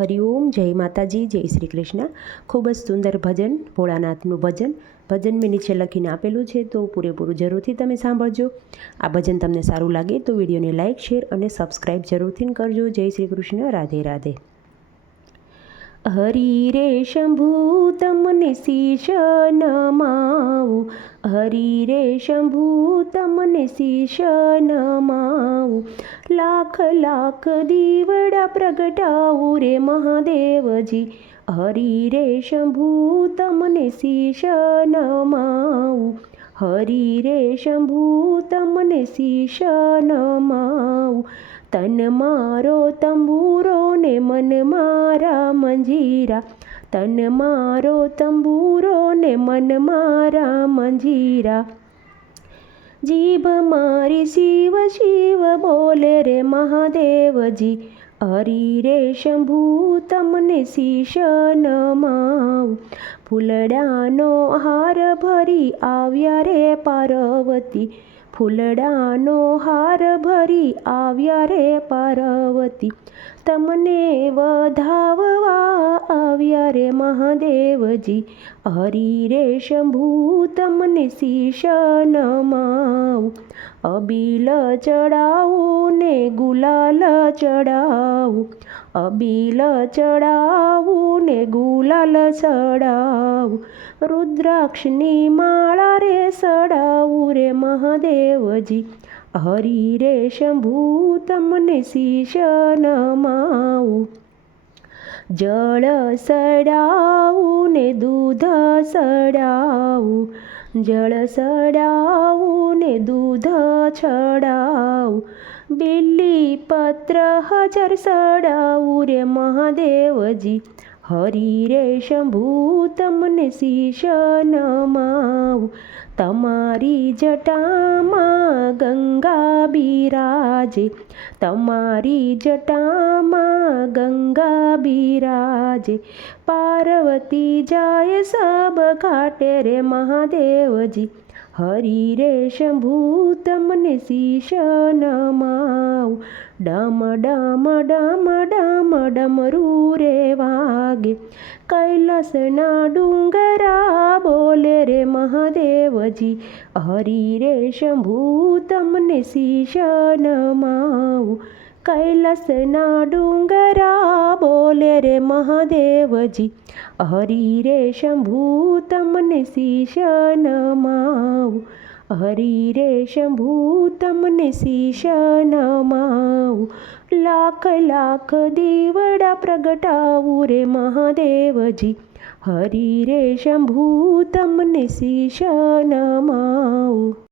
હરિઓમ, જય માતાજી, જય શ્રી કૃષ્ણ। ખૂબ જ સુંદર ભજન, ભોળાનાથનું ભજન મેં નીચે લખીને આપેલું છે, તો પૂરેપૂરું જરૂરથી તમે સાંભળજો। આ ભજન તમને સારું લાગે તો વિડીયોને લાઇક, શેર અને સબસ્ક્રાઈબ જરૂરથી કરજો। જય શ્રી કૃષ્ણ, રાધે રાધે। હરિ રે શંભુ તમને શીશ નમાવું, હરિ રે શંભુ તમને શીશ નમાવું, લાખ લાખ દીવડા પ્રગટાવું રે મહાદેવજી, હરિ રે શંભુ તમને શીશ નમાવું, હરિ રે શંભુ તમને શીશ નમાવું, તન મારો તંબુરો ને મન મારા મંજીરા, તન મારો તંબુરો ને મન મારા મંજીરા, જીભ મારી શિવ શિવ બોલે રે મહાદેવજી, હરિ રે શંભુ તમને શીશ નમાવું, ફૂલડાનો હાર ભરી આવ્યા રે પાર્વતી, ફૂલડાનો હાર ભરી આવ્યા રે પાર્વતી, તમને વધાવવા આવ્યા રે મહાદેવજી, હરિ રે શંભુ તમને શીશ નમાવું, અબીલ ચડાવું ને ગુલાલ ચડાવું, અબીલ ચડાવું ને ગુલાલ ચડાવું, રુદ્રાક્ષની માળા રે સડાવું રે મહાદેવજી, હરિ રે શંભુ તમને શીશ નમાવું, જળ સડાવું ને દૂધ સડાવું, જળ સડાવું ને દૂધ છડાવું, બીલી પત્ર 1000 સડાવું રે મહાદેવજી, હરિ રે શંભુ તમને શીશ નમાવું, તમારી જટામાં ગંગા બિરાજે, તમારી જટામાં ગંગા બિરાજે, પાર્વતી જાય સબ ઘાટે રે મહાદેવજી, હરિ રે શંભુ તમને શીશ નમાવું, ડમ ડમ ડમ ડમ ડમરૂ રે વાગે, કૈલાસના ડુંગરા બોલે રે મહાદેવજી, હરિ રે શંભુ તમને શીશ નમાવું, કૈલાસના ડુંગરા બોલે રે મહાદેવજી, હરિ રે શંભુ તમને શીશ નમાવું, હરિ રે શંભુ તમને શીશ નમાવું, લાખ લાખ દીવડા પ્રગટાવું રે મહાદેવજી, હરિ રે શંભુ તમને શીશ નમાવું।